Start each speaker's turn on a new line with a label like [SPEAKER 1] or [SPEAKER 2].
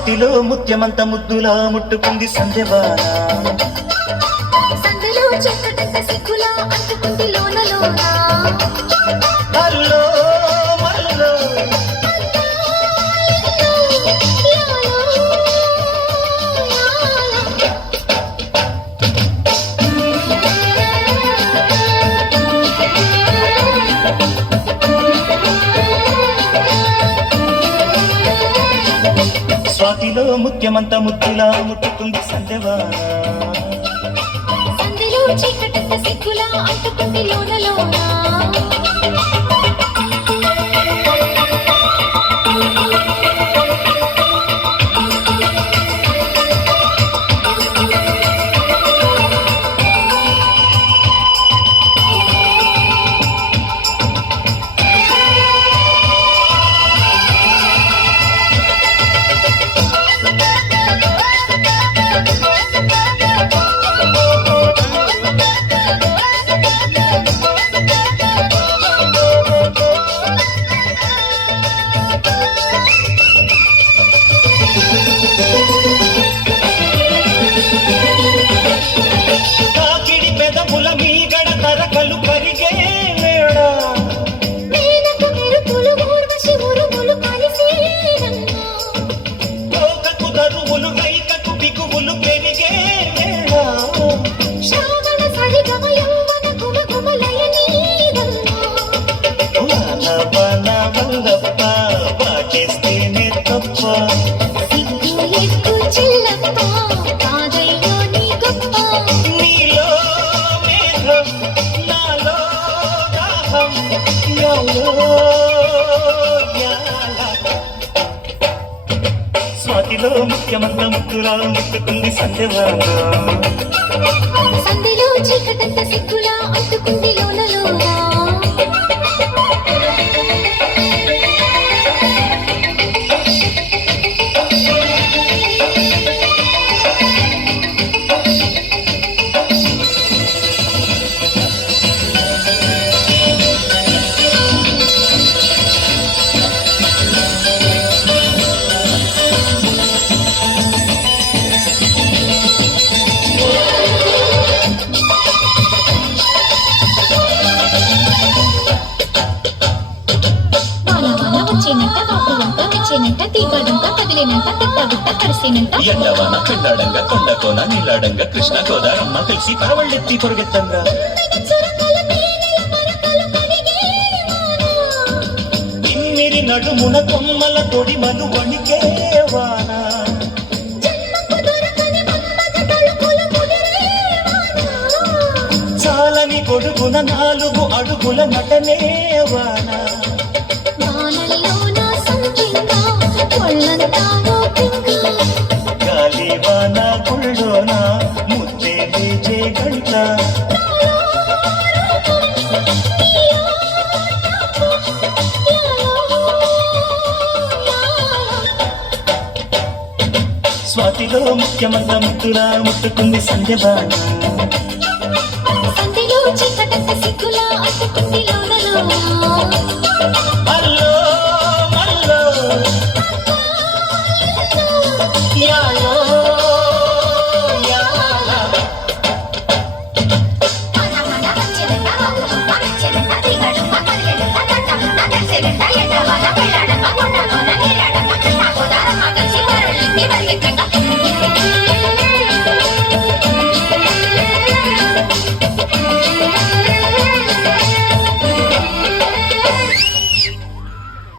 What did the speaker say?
[SPEAKER 1] స్వాతిలో ముత్యమంత ముద్దులా ముట్టుకుంది సంధ్యవాన.
[SPEAKER 2] సందులో చీకటంత
[SPEAKER 1] స్వాతిలో ముత్యమంత ముత్తిలా ముట్టుకుంది సందెవా?
[SPEAKER 2] సందులో చీకటంత సిగ్గులా అంటుకుంది లోన
[SPEAKER 1] తాకిడి పెదవుల మీగడ తరకలు కరిగే వేళ. లోకకు దరువులు రైకకు బిగువులు పెరిగే వేళ.
[SPEAKER 2] శ్రావణ సరిగమ యౌవన గుమ గుమలయనీదన్నా
[SPEAKER 1] వాన వాన వల్లప్ప వాటేస్తేనే తప్ప. స్వాతిలో ముఖ్యమంత ముద్దులా ముట్టుకుంది సంధ్యవాన.
[SPEAKER 2] సంధిలో చీకటంత సిగ్గులా అంటుకుంది లోన వాపులంతా మెచ్చేనంట తీగాడంతా కదిలేనంట తిట్టబుట్ట కరిసేనంట
[SPEAKER 1] ఎండవాన పెళ్ళాడంగా కొండ కోన నీలాడంగా కృష్ణ గోదారమ్మ కలిసి పరవళ్ళెత్తి పొరుగెత్తంగా. తిమ్మిరి నడుమున కొమ్మల వణికే వాన
[SPEAKER 2] తలుపులు ముదిరే వాన.
[SPEAKER 1] చాలని కొడుకున నాలుగు అడుగుల నటనే వాన.
[SPEAKER 2] వానల్లో నా సంపింగా
[SPEAKER 1] స్వాతిలో ముఖ్యమంత ముద్దులా ముట్టుకుంది సంధ్యబాణ.
[SPEAKER 2] సంధిలో చీకటంత సిగ్గులా అట్టుకుంది secretaria de trabajo.